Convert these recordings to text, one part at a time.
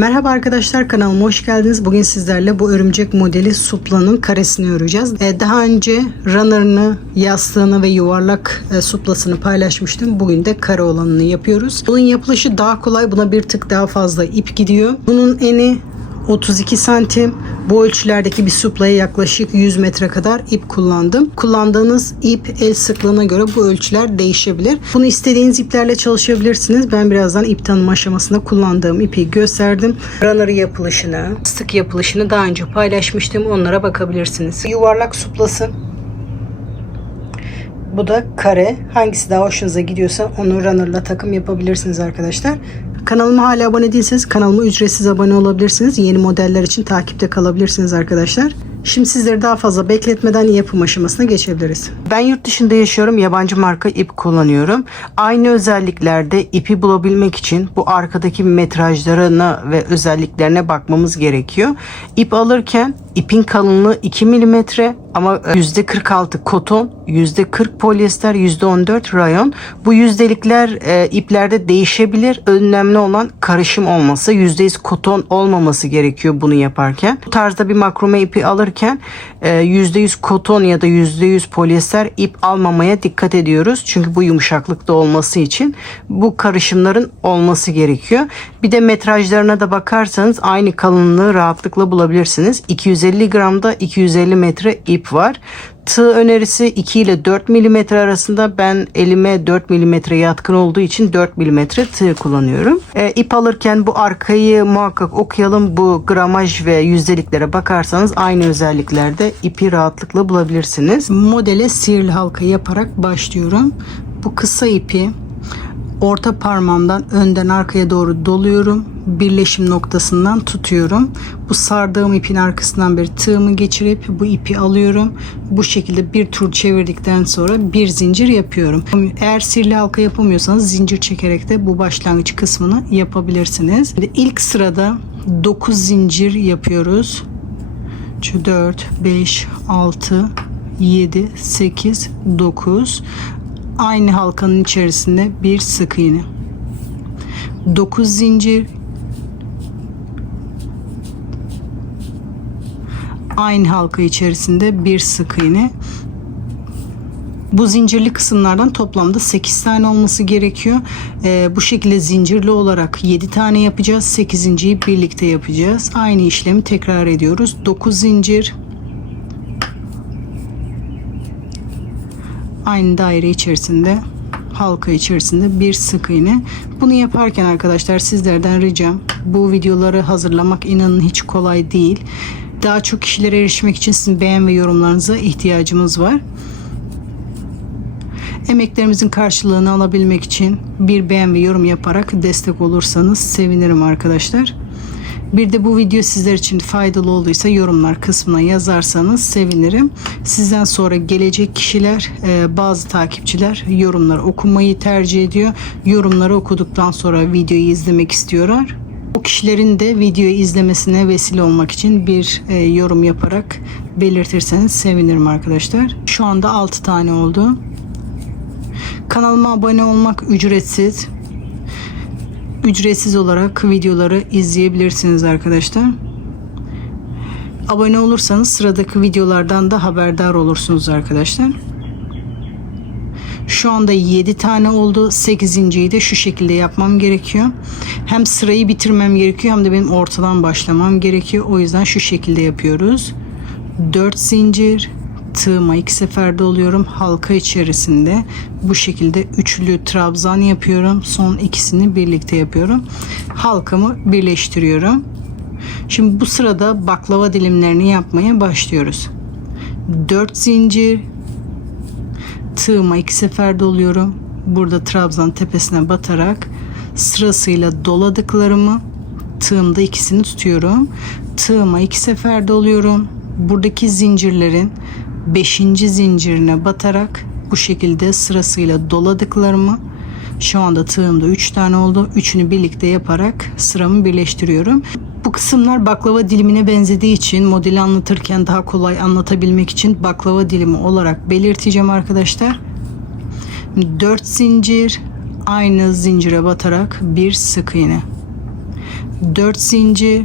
Merhaba arkadaşlar, kanalıma hoş geldiniz. Bugün sizlerle bu örümcek modeli suplanın karesini öreceğiz. Daha önce runner'ını, yastığını ve yuvarlak suplasını paylaşmıştım. Bugün de kare olanını yapıyoruz. Bunun yapılışı daha kolay. Buna bir tık daha fazla ip gidiyor. Bunun eni 32 santim. Bu ölçülerdeki bir suplaya yaklaşık 100 metre kadar ip kullandım. Kullandığınız ip el sıklığına göre bu ölçüler değişebilir. Bunu istediğiniz iplerle çalışabilirsiniz. Ben birazdan ip tanıma aşamasında kullandığım ipi gösterdim. Runner yapılışını, sık yapılışını daha önce paylaşmıştım. Onlara bakabilirsiniz. Yuvarlak suplası. Bu da kare. Hangisi daha hoşunuza gidiyorsa onu runner'la takım yapabilirsiniz arkadaşlar. Kanalıma hala abone değilseniz kanalıma ücretsiz abone olabilirsiniz. Yeni modeller için takipte kalabilirsiniz arkadaşlar. Şimdi sizleri daha fazla bekletmeden yapım aşamasına geçebiliriz. Ben yurt dışında yaşıyorum. Yabancı marka ip kullanıyorum. Aynı özelliklerde ipi bulabilmek için bu arkadaki metrajlarına ve özelliklerine bakmamız gerekiyor. İp alırken ipin kalınlığı 2 mm ama %46 koton, %40 polyester, %14 rayon. Bu yüzdelikler iplerde değişebilir. Önemli olan karışım olması. %100 koton olmaması gerekiyor bunu yaparken. Bu tarzda bir makrome ipi alırken %100 koton ya da %100 polyester ip almamaya dikkat ediyoruz. Çünkü bu yumuşaklıkta olması için bu karışımların olması gerekiyor. Bir de metrajlarına da bakarsanız aynı kalınlığı rahatlıkla bulabilirsiniz. 250 gramda 250 metre ip var. Tığ önerisi 2 ile 4 mm arasında. Ben elime 4 mm yatkın olduğu için 4 mm tığ kullanıyorum. İp alırken bu arkayı muhakkak okuyalım. Bu gramaj ve yüzdeliklere bakarsanız aynı özelliklerde ipi rahatlıkla bulabilirsiniz. Modele sihirli halka yaparak başlıyorum. Bu kısa ipi orta parmağımdan önden arkaya doğru doluyorum. Birleşim noktasından tutuyorum. Bu sardığım ipin arkasından bir tığımı geçirip bu ipi alıyorum. Bu şekilde bir tur çevirdikten sonra bir zincir yapıyorum. Eğer sihirli halka yapamıyorsanız zincir çekerek de bu başlangıç kısmını yapabilirsiniz. İlk sırada 9 zincir yapıyoruz. 4, 5, 6, 7, 8, 9. Aynı halkanın içerisinde bir sık iğne. 9 zincir. Aynı halka içerisinde bir sık iğne. Bu zincirli kısımlardan toplamda 8 tane olması gerekiyor. Bu şekilde zincirli olarak 7 tane yapacağız. 8.'yi birlikte yapacağız. Aynı işlemi tekrar ediyoruz. 9 zincir. Aynı daire içerisinde, halka içerisinde bir sık iğne. Bunu yaparken arkadaşlar sizlerden ricam, bu videoları hazırlamak inanın hiç kolay değil. Daha çok kişilere erişmek için sizin beğen ve yorumlarınıza ihtiyacımız var. Emeklerimizin karşılığını alabilmek için bir beğen ve yorum yaparak destek olursanız sevinirim arkadaşlar. Bir de bu video sizler için faydalı olduysa yorumlar kısmına yazarsanız sevinirim. Sizden sonra gelecek kişiler, bazı takipçiler yorumları okumayı tercih ediyor. Yorumları okuduktan sonra videoyu izlemek istiyorlar. O kişilerin de videoyu izlemesine vesile olmak için bir yorum yaparak belirtirseniz sevinirim arkadaşlar. Şu anda 6 tane oldu. Kanalıma abone olmak ücretsiz. Ücretsiz olarak videoları izleyebilirsiniz arkadaşlar. Abone olursanız sıradaki videolardan da haberdar olursunuz arkadaşlar. Şu anda 7 tane oldu. 8.'yi de şu şekilde yapmam gerekiyor. Hem sırayı bitirmem gerekiyor hem de benim ortadan başlamam gerekiyor. O yüzden şu şekilde yapıyoruz. 4 zincir. Tığıma 2 seferde oluyorum. Halka içerisinde bu şekilde üçlü trabzan yapıyorum. Son ikisini birlikte yapıyorum. Halkamı birleştiriyorum. Şimdi bu sırada baklava dilimlerini yapmaya başlıyoruz. 4 zincir. Tığıma 2 seferde oluyorum. Burada trabzan tepesine batarak sırasıyla doladıklarımı tığımda ikisini tutuyorum. Tığıma 2 seferde oluyorum. Buradaki zincirlerin 5. zincirine batarak bu şekilde sırasıyla doladıklarımı, şu anda tığımda 3 tane oldu. Üçünü birlikte yaparak sıramı birleştiriyorum. Bu kısımlar baklava dilimine benzediği için modeli anlatırken daha kolay anlatabilmek için baklava dilimi olarak belirteceğim arkadaşlar. 4 zincir, aynı zincire batarak bir sık iğne. 4 zincir,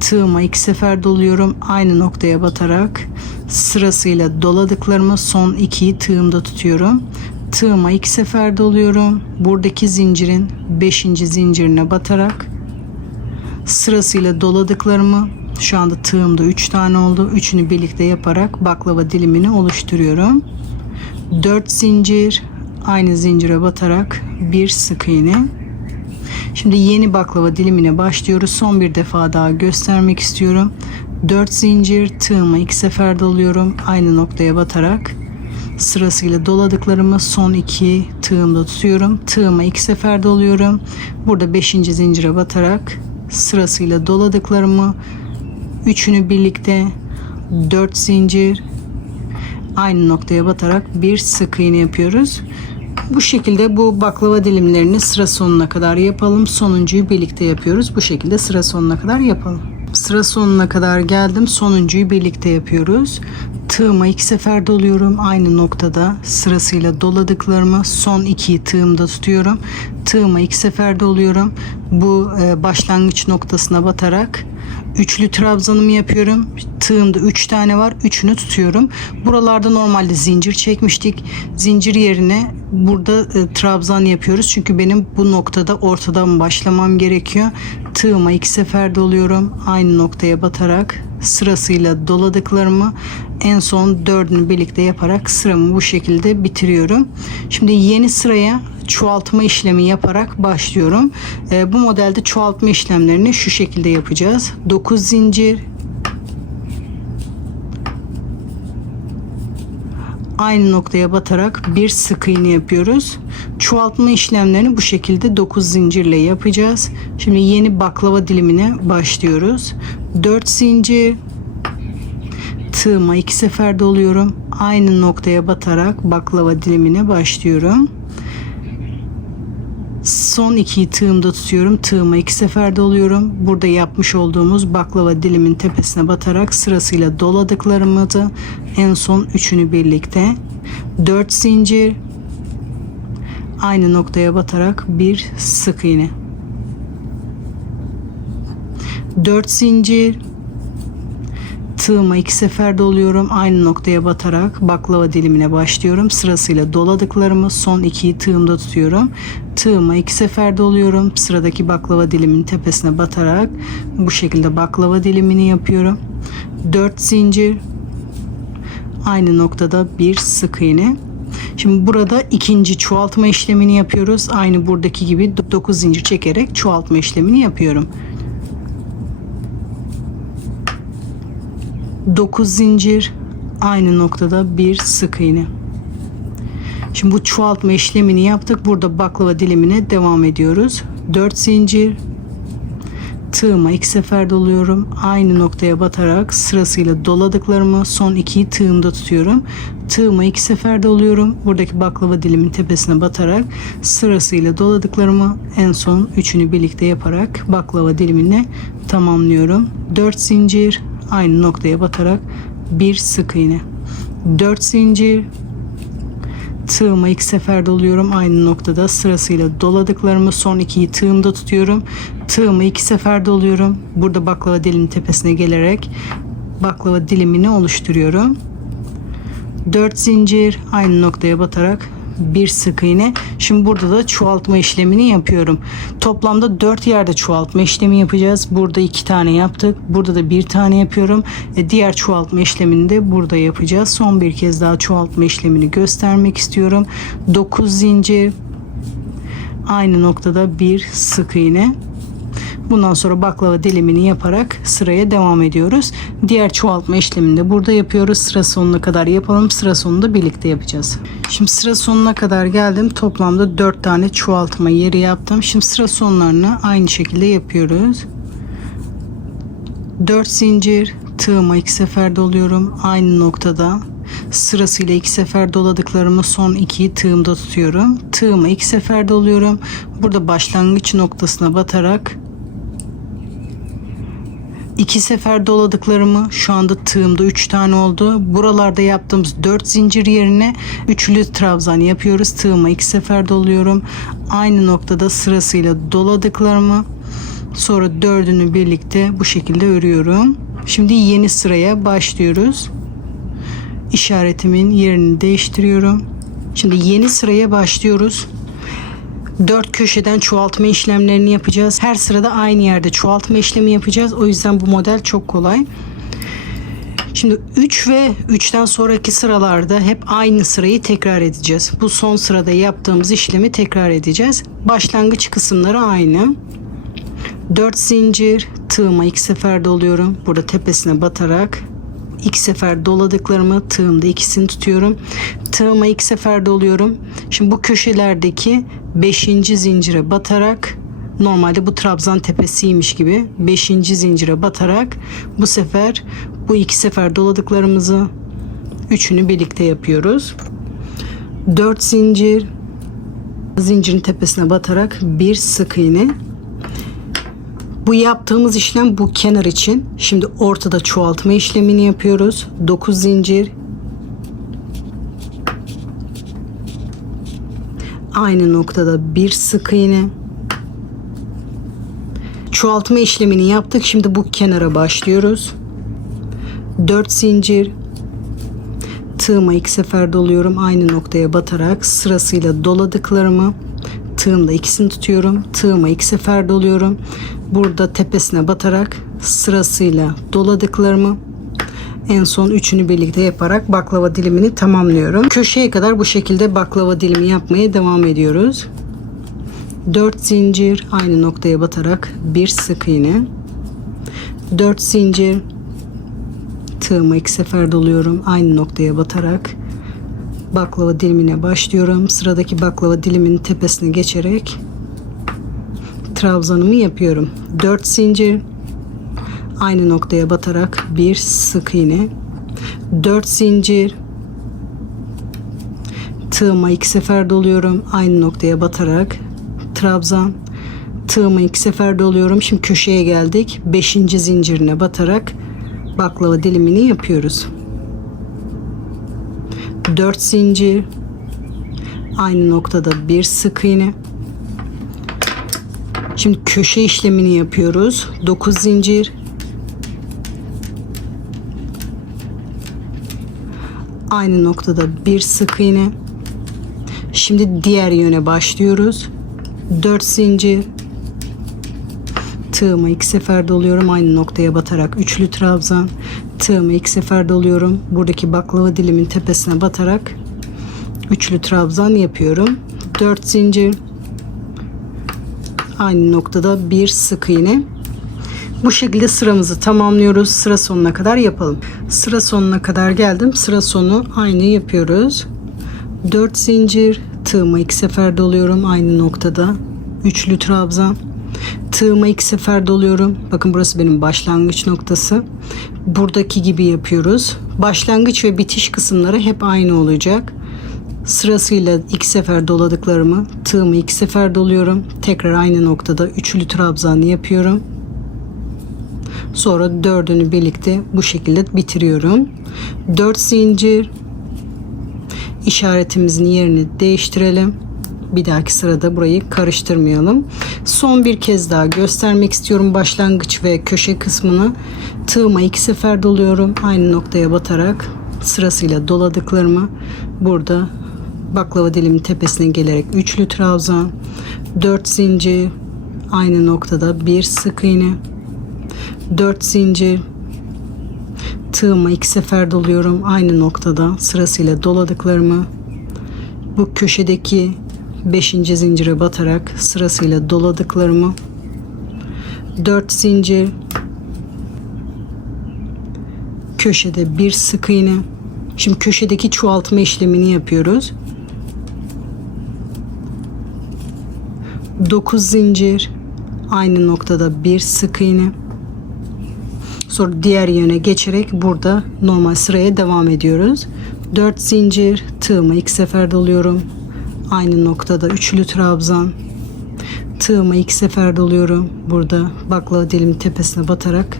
tığıma 2 sefer doluyorum, aynı noktaya batarak sırasıyla doladıklarımı son 2'yi tığımda tutuyorum. Tığıma 2 sefer doluyorum. Buradaki zincirin 5. zincirine batarak sırasıyla doladıklarımı, şu anda tığımda 3 tane oldu. Üçünü birlikte yaparak baklava dilimini oluşturuyorum. 4 zincir, aynı zincire batarak bir sık iğne. Şimdi yeni baklava dilimine başlıyoruz. Son bir defa daha göstermek istiyorum. 4 zincir, tığıma 2 sefer doluyorum. Aynı noktaya batarak sırasıyla doladıklarımı son 2 tığımda tutuyorum. Tığıma 2 sefer doluyorum. Burada 5. zincire batarak sırasıyla doladıklarımı, üçünü birlikte 4 zincir, aynı noktaya batarak bir sık iğne yapıyoruz. Bu şekilde bu baklava dilimlerini sıra sonuna kadar yapalım. Sonuncuyu birlikte yapıyoruz. Bu şekilde sıra sonuna kadar yapalım. Sıra sonuna kadar geldim. Sonuncuyu birlikte yapıyoruz. Tığıma 2 sefer doluyorum. Aynı noktada sırasıyla doladıklarımı son 2'yi tığımda tutuyorum. Tığıma 2 sefer doluyorum. Bu başlangıç noktasına batarak üçlü trabzanımı yapıyorum. Tığımda 3 tane var. Üçünü tutuyorum. Buralarda normalde zincir çekmiştik. Zincir yerine burada trabzan yapıyoruz. Çünkü benim bu noktada ortadan başlamam gerekiyor. Tığıma 2 sefer doluyorum. Aynı noktaya batarak sırasıyla doladıklarımı en son 4'ünü birlikte yaparak sıramı bu şekilde bitiriyorum. Şimdi yeni sıraya çoğaltma işlemi yaparak başlıyorum. Bu modelde çoğaltma işlemlerini şu şekilde yapacağız. 9 zincir, aynı noktaya batarak bir sık iğne yapıyoruz. Çoğaltma işlemlerini bu şekilde 9 zincirle yapacağız. Şimdi yeni baklava dilimine başlıyoruz. 4 zincir, tığıma 2 sefer doluyorum. Aynı noktaya batarak baklava dilimine başlıyorum. Son 2'yi tığımda tutuyorum. Tığıma 2 sefer doluyorum. Burada yapmış olduğumuz baklava dilimin tepesine batarak sırasıyla doladıklarımızı en son üçünü birlikte 4 zincir, aynı noktaya batarak bir sık iğne. 4 zincir, tığıma 2 sefer doluyorum. Aynı noktaya batarak baklava dilimine başlıyorum. Sırasıyla doladıklarımı son 2'yi tığımda tutuyorum. Tığıma 2 sefer doluyorum. Sıradaki baklava dilimin tepesine batarak bu şekilde baklava dilimini yapıyorum. 4 zincir, aynı noktada bir sık iğne. Şimdi burada ikinci çoğaltma işlemini yapıyoruz. Aynı buradaki gibi 9 zincir çekerek çoğaltma işlemini yapıyorum. 9 zincir, aynı noktada bir sık iğne. Şimdi bu çoğaltma işlemini yaptık. Burada baklava dilimine devam ediyoruz. 4 zincir, tığıma 2 sefer doluyorum. Aynı noktaya batarak sırasıyla doladıklarımı son 2'yi tığımda tutuyorum. Tığıma 2 sefer doluyorum. Buradaki baklava dilimin tepesine batarak sırasıyla doladıklarımı en son üçünü birlikte yaparak baklava dilimini tamamlıyorum. 4 zincir, aynı noktaya batarak bir sık iğne. 4 zincir, tığıma 2 sefer doluyorum. Aynı noktada sırasıyla doladıklarımı son 2'yi tığımda tutuyorum. Tığıma 2 sefer doluyorum. Burada baklava diliminin tepesine gelerek baklava dilimini oluşturuyorum. 4 zincir, aynı noktaya batarak bir sık iğne. Şimdi burada da çoğaltma işlemini yapıyorum. Toplamda 4 yerde çoğaltma işlemi yapacağız. Burada 2 tane yaptık. Burada da 1 tane yapıyorum. Diğer çoğaltma işlemini de burada yapacağız. Son bir kez daha çoğaltma işlemini göstermek istiyorum. 9 zincir, aynı noktada bir sık iğne. Bundan sonra baklava dilimini yaparak sıraya devam ediyoruz. Diğer çoğaltma işlemini de burada yapıyoruz. Sıra sonuna kadar yapalım. Sıra sonunda birlikte yapacağız. Şimdi sıra sonuna kadar geldim. Toplamda 4 tane çoğaltma yeri yaptım. Şimdi sıra sonlarını aynı şekilde yapıyoruz. 4 zincir, tığıma 2 sefer doluyorum. Aynı noktada sırasıyla 2 sefer doladıklarımı son 2'yi tığımda tutuyorum. Tığıma 2 sefer doluyorum. Burada başlangıç noktasına batarak 2 sefer doladıklarımı, şu anda tığımda 3 tane oldu. Buralarda yaptığımız 4 zincir yerine üçlü trabzan yapıyoruz. Tığıma 2 sefer doluyorum. Aynı noktada sırasıyla doladıklarımı Sonra dördünü birlikte bu şekilde örüyorum. Şimdi yeni sıraya başlıyoruz. İşaretimin yerini değiştiriyorum. Şimdi yeni sıraya başlıyoruz. 4 köşeden çoğaltma işlemlerini yapacağız. Her sırada aynı yerde çoğaltma işlemi yapacağız. O yüzden bu model çok kolay. Şimdi 3 ve 3'ten sonraki sıralarda hep aynı sırayı tekrar edeceğiz. Bu son sırada yaptığımız işlemi tekrar edeceğiz. Başlangıç kısımları aynı. 4 zincir, tığıma 2 sefer doluyorum. Burada tepesine batarak 2 sefer doladıklarımı tığımda ikisini tutuyorum. Tığıma 2 sefer doluyorum. Şimdi bu köşelerdeki 5. zincire batarak, normalde bu trabzan tepesiymiş gibi 5. zincire batarak bu sefer bu 2 sefer doladıklarımızı üçünü birlikte yapıyoruz. 4 zincir, zincirin tepesine batarak bir sık iğne. Bu yaptığımız işlem bu kenar için. Şimdi ortada çoğaltma işlemini yapıyoruz. 9 zincir. Aynı noktada bir sık iğne. Çoğaltma işlemini yaptık. Şimdi bu kenara başlıyoruz. 4 zincir. Tığıma 2 sefer doluyorum. Aynı noktaya batarak sırasıyla doladıklarımı tığımda ikisini tutuyorum. Tığıma 2 sefer doluyorum. Burada tepesine batarak sırasıyla doladıklarımı en son üçünü birlikte yaparak baklava dilimini tamamlıyorum. Köşeye kadar bu şekilde baklava dilimi yapmaya devam ediyoruz. 4 zincir, aynı noktaya batarak bir sık iğne. 4 zincir, tığıma 2 sefer doluyorum. Aynı noktaya batarak baklava dilimine başlıyorum. Sıradaki baklava diliminin tepesine geçerek trabzanımı yapıyorum. 4 zincir, aynı noktaya batarak bir sık iğne. 4 zincir, tığıma 2 sefer doluyorum. Aynı noktaya batarak trabzan, tığıma 2 sefer doluyorum. Şimdi köşeye geldik. 5. zincirine batarak baklava dilimini yapıyoruz. 4 zincir, aynı noktada bir sık iğne. Şimdi köşe işlemini yapıyoruz. 9 zincir, aynı noktada bir sık iğne. Şimdi diğer yöne başlıyoruz. 4 zincir, tığıma 2 sefer doluyorum. Aynı noktaya batarak üçlü trabzan, tığıma 2 sefer doluyorum. Buradaki baklava dilimin tepesine batarak üçlü trabzan yapıyorum. 4 zincir, aynı noktada bir sık iğne. Bu şekilde sıramızı tamamlıyoruz. Sıra sonuna kadar yapalım. Sıra sonuna kadar geldim. Sıra sonu aynı yapıyoruz. 4 zincir, tığıma 2 sefer doluyorum. Aynı noktada üçlü trabzan, tığıma 2 sefer doluyorum. Bakın burası benim başlangıç noktası. Buradaki gibi yapıyoruz. Başlangıç ve bitiş kısımları hep aynı olacak. Sırasıyla 2 sefer doladıklarımı tığımı 2 sefer doluyorum. Tekrar aynı noktada üçlü trabzan yapıyorum. Sonra dördünü birlikte bu şekilde bitiriyorum. 4 zincir, işaretimizin yerini değiştirelim. Bir dahaki sırada burayı karıştırmayalım. Son bir kez daha göstermek istiyorum başlangıç ve köşe kısmını. Tığıma 2 sefer doluyorum. Aynı noktaya batarak sırasıyla doladıklarımı burada baklava dilimin tepesine gelerek üçlü trabzan, 4 zincir, aynı noktada bir sık iğne, 4 zincir, tığıma 2 sefer doluyorum. Aynı noktada sırasıyla doladıklarımı bu köşedeki 5. zincire batarak sırasıyla doladıklarımı 4 zincir, köşede bir sık iğne. Şimdi köşedeki çoğaltma işlemini yapıyoruz. 9 zincir, aynı noktada bir sık iğne. Sonra diğer yöne geçerek burada normal sıraya devam ediyoruz. 4 zincir, tığıma 2 sefer doluyorum. Aynı noktada üçlü trabzan, tığıma 2 sefer doluyorum. Burada baklava dilimin tepesine batarak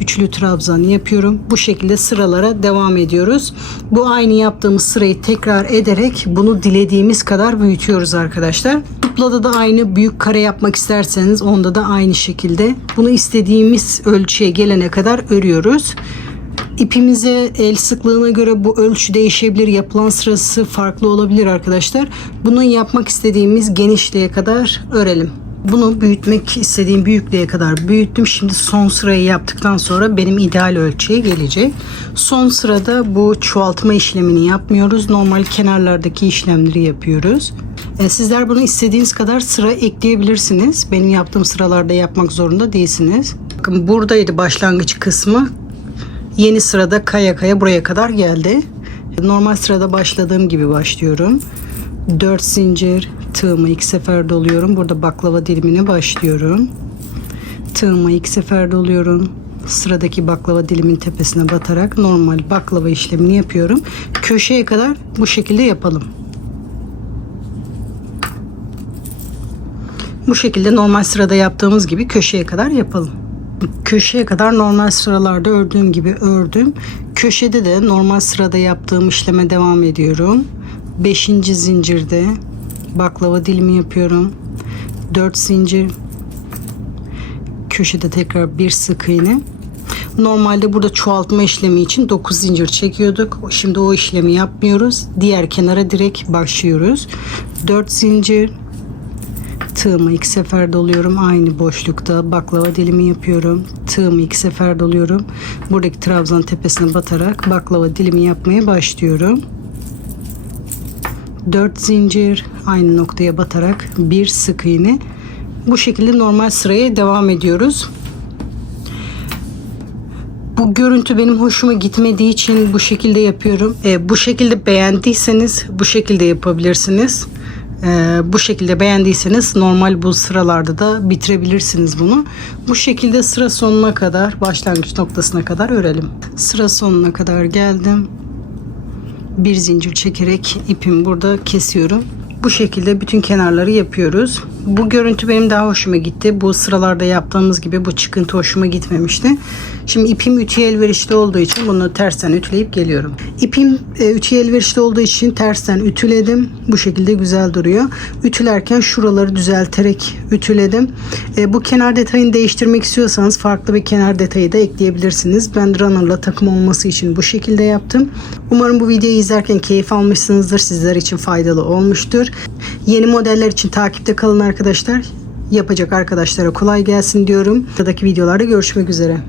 üçlü trabzan yapıyorum. Bu şekilde sıralara devam ediyoruz. Bu aynı yaptığımız sırayı tekrar ederek bunu dilediğimiz kadar büyütüyoruz arkadaşlar. Kuplada da aynı, büyük kare yapmak isterseniz onda da aynı şekilde bunu istediğimiz ölçüye gelene kadar örüyoruz. İpimize, el sıklığına göre bu ölçü değişebilir. Yapılan sırası farklı olabilir arkadaşlar. Bunu yapmak istediğimiz genişliğe kadar örelim. Bunu büyütmek istediğim büyüklüğe kadar büyüttüm. Şimdi son sırayı yaptıktan sonra benim ideal ölçüye gelecek. Son sırada bu çoğaltma işlemini yapmıyoruz. Normal kenarlardaki işlemleri yapıyoruz. Sizler bunu istediğiniz kadar sıra ekleyebilirsiniz. Benim yaptığım sıralarda yapmak zorunda değilsiniz. Bakın buradaydı başlangıç kısmı. Yeni sırada kaya kaya buraya kadar geldi. Normal sırada başladığım gibi başlıyorum. 4 zincir, tığımı 2 sefer doluyorum. Burada baklava dilimine başlıyorum. Tığımı 2 sefer doluyorum. Sıradaki baklava dilimin tepesine batarak normal baklava işlemini yapıyorum. Köşeye kadar bu şekilde yapalım. Bu şekilde normal sırada yaptığımız gibi köşeye kadar yapalım. Köşeye kadar normal sıralarda ördüğüm gibi ördüm. Köşede de normal sırada yaptığım işleme devam ediyorum. 5. zincirde baklava dilimi yapıyorum. 4 zincir. Köşede tekrar bir sık iğne. Normalde burada çoğaltma işlemi için 9 zincir çekiyorduk. Şimdi o işlemi yapmıyoruz. Diğer kenara direkt başlıyoruz. 4 zincir. Tığımı 2 sefer doluyorum. Aynı boşlukta baklava dilimi yapıyorum. Tığımı 2 sefer doluyorum. Buradaki trabzan tepesine batarak baklava dilimi yapmaya başlıyorum. 4 zincir, aynı noktaya batarak bir sık iğne. Bu şekilde normal sıraya devam ediyoruz. Bu görüntü benim hoşuma gitmediği için bu şekilde yapıyorum. Bu şekilde beğendiyseniz bu şekilde yapabilirsiniz. Bu şekilde beğendiyseniz normal bu sıralarda da bitirebilirsiniz bunu. Bu şekilde sıra sonuna kadar, başlangıç noktasına kadar örelim. Sıra sonuna kadar geldim. Bir zincir çekerek ipimi burada kesiyorum. Bu şekilde bütün kenarları yapıyoruz. Bu görüntü benim daha hoşuma gitti. Bu sıralarda yaptığımız gibi bu çıkıntı hoşuma gitmemişti. Şimdi ipim ütüye elverişli olduğu için bunu tersten ütüleyip geliyorum. İpim ütüye elverişli olduğu için tersten ütüledim. Bu şekilde güzel duruyor. Ütülerken şuraları düzelterek ütüledim. Bu kenar detayını değiştirmek istiyorsanız farklı bir kenar detayı da ekleyebilirsiniz. Ben runner'la takım olması için bu şekilde yaptım. Umarım bu videoyu izlerken keyif almışsınızdır. Sizler için faydalı olmuştur. Yeni modeller için takipte kalın arkadaşlar. Yapacak arkadaşlara kolay gelsin diyorum. Sıradaki videolarda görüşmek üzere.